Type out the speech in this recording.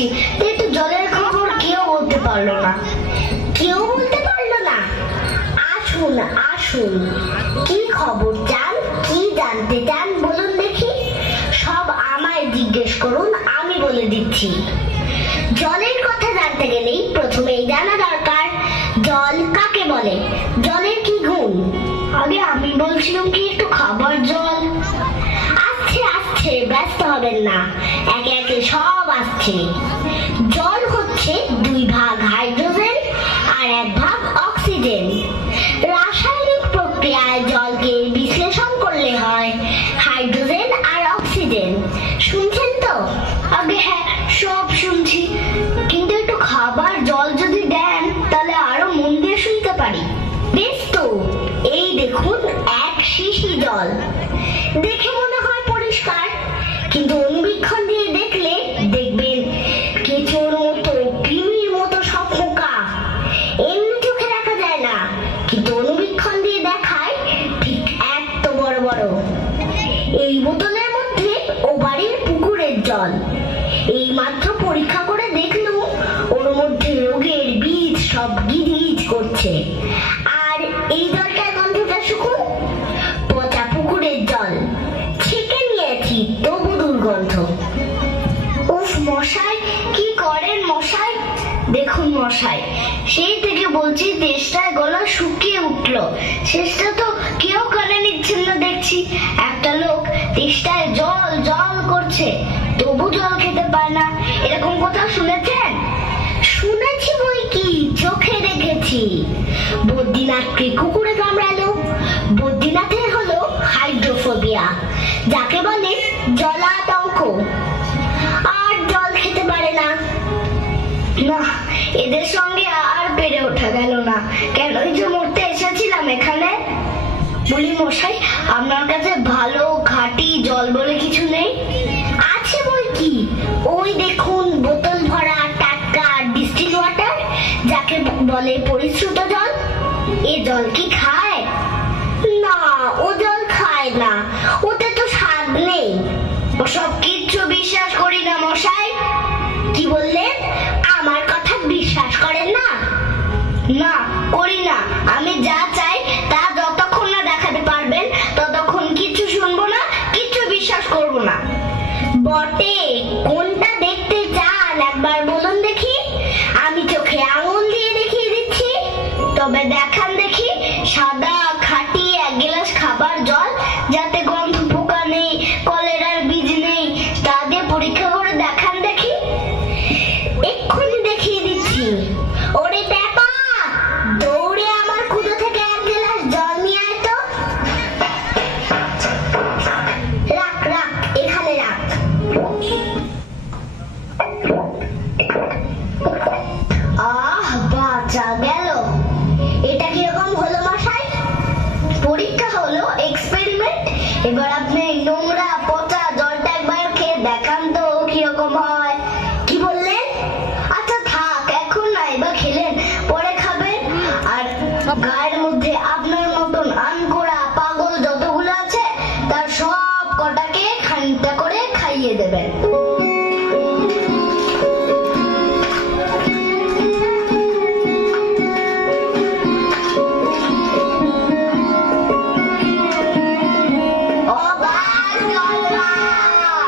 যাচ্ছি, একটু জলের খবর কেউ বলতে পারলো না। আসুন আসুন, কি খবর চান, কি জানতে চান বলুন দেখি। সব আমায় জিজ্ঞেস করুন, আমি বলে দিচ্ছি। জলের কথা জানতে গেলেই প্রথমেই জানা দরকার জল কাকে বলে, জলের কি গুণ। আগে আমি বলছিলাম কি একটু খাবার জল। আসছে, ব্যস্ত হবেন না, একে একে সব আসছে। জল হচ্ছে 2 ভাগ হাইড্রোজেন আর 1 ভাগ অক্সিজেন। রাসায়নিক প্রক্রিয়ায় জলকে বিশ্লেষণ করলে হয় হাইড্রোজেন আর অক্সিজেন। শুনছেন তো? আগে হ্যাঁ, সব শুনছি, কিন্তু একটু খাবার জল যদি দেন তাহলে আরো মন দিয়ে শুনতে পারি। বেশ তো, এই দেখুন 1 শিশি জল। দেখে মনে হয় পরিষ্কার, কিন্তু অনুবীক্ষণ দিয়ে দেখলে দেখবেন কেঁচোর মতো, কৃমির মতো সব পোকা। এমনি চোখে দেখা যায় না, কিন্তু অনুবীক্ষণ দিয়ে দেখায় ঠিক এত বড় বড়। এই বোতলের মধ্যে ও বাড়ির পুকুরের জল। এই মাত্র পরীক্ষা করে দেখলো ওর মধ্যে রোগের বীজ সব গিজ করছে। আর এই জলটার গন্ধটা শুকুন, পচা পুকুরের জল। ছেঁকে নিয়েছি তবু দুর্গন্ধ। উফ মশাই, কি করেন মশাই? দেখুন মশাই, সেই থেকে বলছি তেষ্টায় গলা শুকিয়ে উঠলো, শেষটা তো কেউ কানে নিচ্ছেন না দেখছি। একটা লোক তেষ্টায় জল জল করছে, তবু জল খেতে পায় না, এরকম কথা শুনেছেন? শুনেছি বই কি, চোখে দেখেছি। বদ্রীনাথকে কুকুরে কামড়ালো। বদ্রীনাথের হলো হাইড্রোফোবিয়া, যাকে বলে জলাতঙ্ক, আর জল খেতে পারে না। না, এদের সঙ্গে আর পেরে ওঠা গেল না। কেনই যে মরতে এসেছিলাম এখানে। বলি মশাই, আপনার কাছে ভালো খাঁটি জল বলে কিছু নেই? আছে বই কি, ওই দেখুন বোতল ভরা টাটকা ডিস্টিল ওয়াটার, যাকে বলে পরিশ্রুত জল। এ জল কি খায়? না, ও জল খায় না, ওতে তো স্বাদ নেই। ওসব কিচ্ছু বিশ্বাস করি না মশাই। কি বললেন? আমার কথা বিশ্বাস করেন না? না, করি না। আমি যা চাই তা যতক্ষণ না দেখাতে পারবেন ততক্ষণ কিছু শুনবো না, কিছু বিশ্বাস করব না। বটে, কোনটা দেখতে চান একবার বলুন দেখি, আমি চোখে আঙুল দিয়ে দেখিয়ে দিচ্ছি। তবে দেখান দেখি সাদা খাঁটি 1 গ্লাস খাবার জল, যাতে গন্ধ পোকা নেই, কলেরার বীজ নেই, তা দিয়ে পরীক্ষা করে দেখান দেখি। এক্ষুনি দেখিয়ে দিচ্ছি। ওরে ট্যাপা, দৌড়ে আমার কুদো থেকে 1 গ্লাস জল নিয়ে আয় তো। রাখ, এখানে রাখ। আহ, বাঁচা গেল। এটা কিরকম হলো মশাই? পরীক্ষা হলো, এক্সপেরিমেন্ট। এবার আপনি নোংরা পচা জলটা একবার খেয়ে দেখান তো কিরকম হয়। কি বললেন? আচ্ছা থাক, এখন না, এবার খেলেন, পরে খাবেন। আর গায়ের মধ্যে আপনার মতন আনকোড়া পাগল যতগুলো আছে তার সব কটাকে খানিকটা করে খাইয়ে দেবেন।